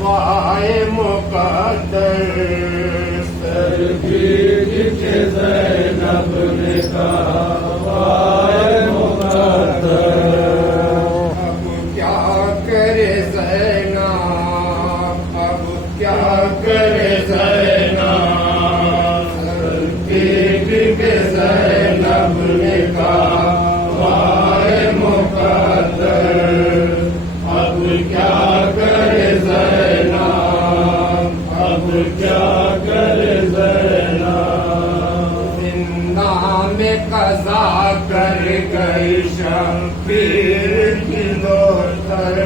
वाए मुकद्दर sir भीग के ज़ैनब ने कहा वाए मुकद्दर। अब क्या करे ज़ैनब, अब क्या करे ज़ैनब। सर भीग के ज़ैनब ने कहा वाए मुकद्दर। अब क्या करे ज़ैनब, अब क्या करे ज़ैनब। जिंदा में कज़ा कर गई शब्बीर की दोस्तर।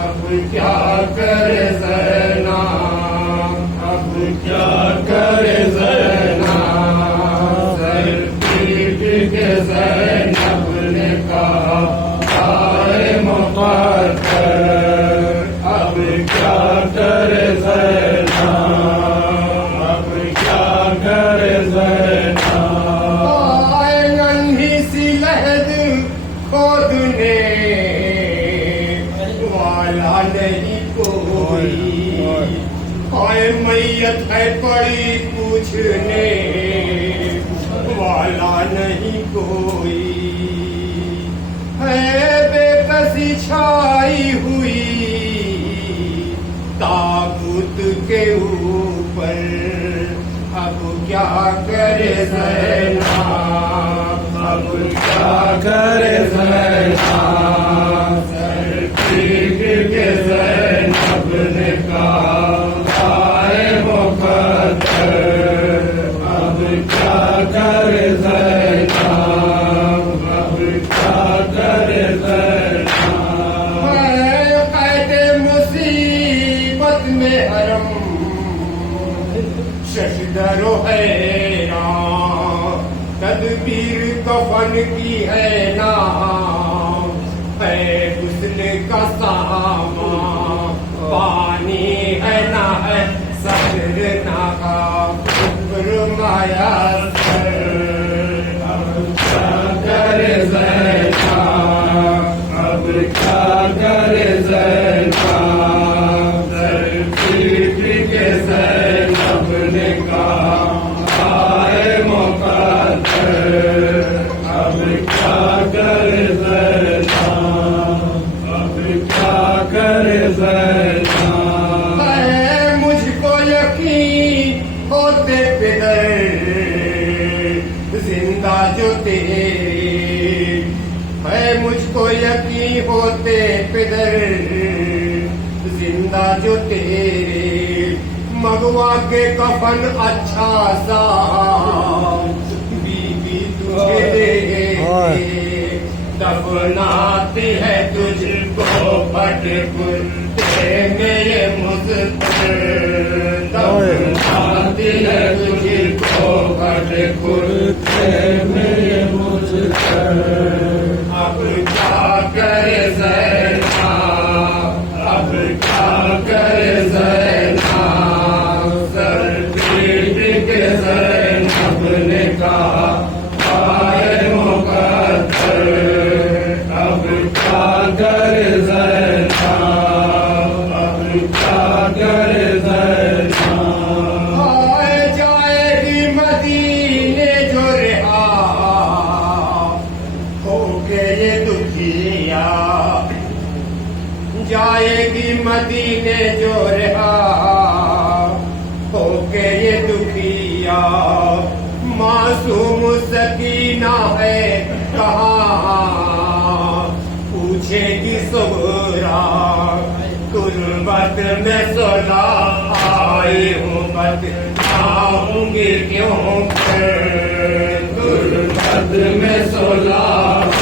अब क्या करे ज़ैनब, अब क्या करे ज़ैनब। सर पीट के ज़ैनब ने कहा आए मुकद्दर। अब क्या करे ज़ैनब, अब क्या करे ज़ैनब। आए नन्ही सी लहद खोदने वाला नहीं कोई। आए मैयत है पड़ी पूछने वाला नहीं कोई। है बेकसी छाई हुई ताबूत के ऊपर। अब क्या करे ज़ैनब, अब क्या करे ज़ैनब। सर पीट के ज़ैनब ने कहा आए मुकद्दर। अब क्या करे ज़ैनब, अब क्या करे ज़ैनब। मैं कैदे मुसीबत में हरम शशदरो हैरान। तदबीर कफन की है ना, है गुस्ल का सामान। पानी है ना है सर ना का शुक्र माया सर। अब क्या करे ज़ैनब, अब क्या करे ज़ैनब। सर पीट के ज़ैनब ने कहा आए मुकद्दर। अब क्या करे ज़ैनब, अब क्या करे ज़ैनब। है मुझको यकीन होते पिदर जिंदा जो तेरे। है मुझको यकीन होते पिदर जिंदा जो तेरे। मगवा के कफन अच्छा सा बीबी तुझे दे। दफनाती है तुझको फटकुर मेरे मुझसे। दफनाती है तुझको फटकुर मेरे मुझसे। अब क्या करे ज़ैनब, अब क्या करे ज़ैनब। सर पीट के ज़ैनब ने कहा आए मुकद्दर। अब क्या करे ज़ैनब, अब क्या करे ज़ैनब। आए जाएगी मदीने जो रिहा होके ये दुखिया। जाएगी मदीने जो रिहा होके ये दुखिया। मासूम सकीना है कहाँ पूछेगी सुगरा। गुर्बत में सोला आई हूँ बताऊंगी क्यों फिर। गुर्बत में सोला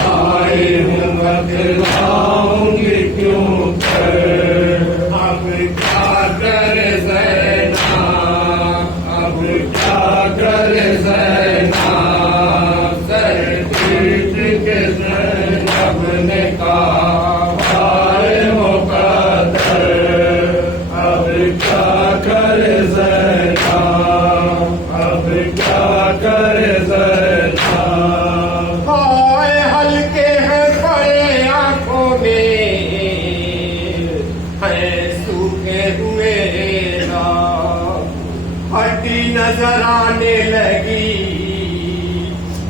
आई हूँ बतलाऊंगी क्यों कर। अब क्या करे ज़ैनब, अब क्या करे ज़ैनब। सर पीट के ज़ैनब ने कहा आए मुकद्दर। अब क्या करे ज़ैनब, अब क्या करे ज़ैनब। हाय हल्के हैं बड़े आंखों के हुए हड्डी नजर आने लगी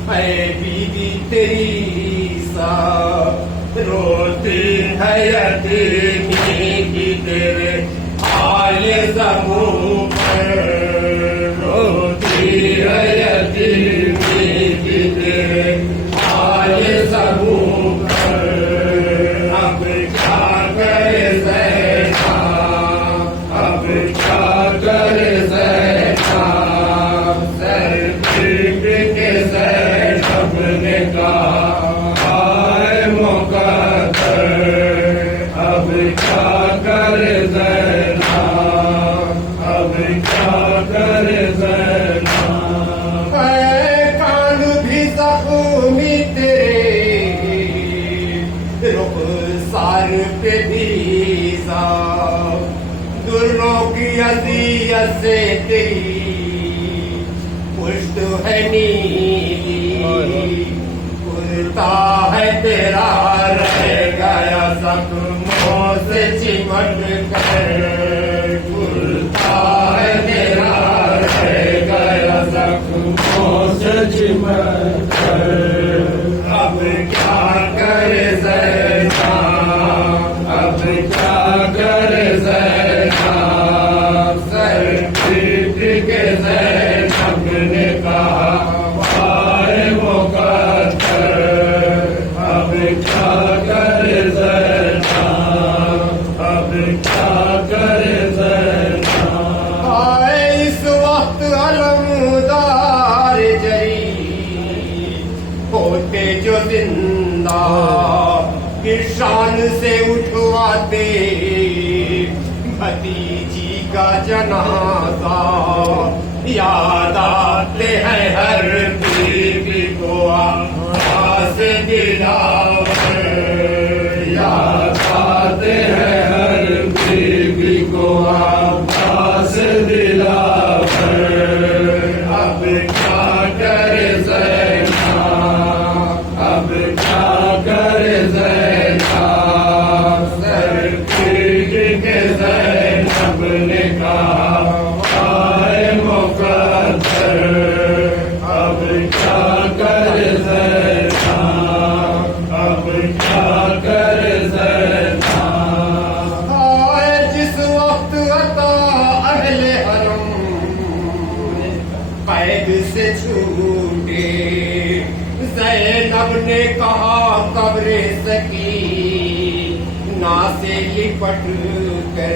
है बीवी तेरी सा रोती है यतीमी की तेरे हाल ज़मीं पर रोती है यतीमी की तेरे हाल ज़मीं पर अब क्या करे ज़ैना अब क्या करे ज़ैना सर पीट के ज़ैनब ने कहा आए मुक़द्दर अब क्या करे ज़ैना अब क्या करे ज़ैना कान भी ज़ख्मी तेरे रुख सार पे भीजा दुर्रों की अज़ियत से तेरी पुष्ट है नीली कुर्ता है तेरा रह गया ज़ख्मों से चिमट कर कुर्ता है तेरा रह गया ज़ख्मों से चिमट कर अब क्या करे ज़ैना अब क्या करे ज़ैना सर पीट के ज़ैनब ने कहा आए मुक़द्दर अब क्या करे ज़ैना अब क्या करे ज़ैना आए इस वक्त अलमदार जरी होते जो जिंदा कि शान से उठवाते भतीजी का जनाजा याद आते हैं हर बीवी को आस दिलावर याद आते हैं हर बीवी को आस दिलावर अब क्या करे ज़ैना अब क्या करे ज़ैना सर पीट के ज़ैनब ने कहा आए मुक़द्दर अब क्या करे ज़ैना अब क्या करे ज़ैना आए जिस वक्त अता अहले हरम कैद से छूटे ज़ैनब ने कहा कब्रे सकी ना से लिपट कर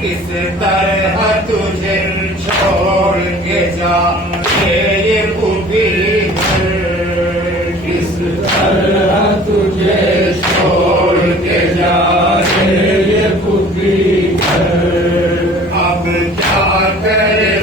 किस तरह तुझे छोड़ के जा ये भूखी किस तरह तुझे छोड़ के जा ये भूखी अब क्या करे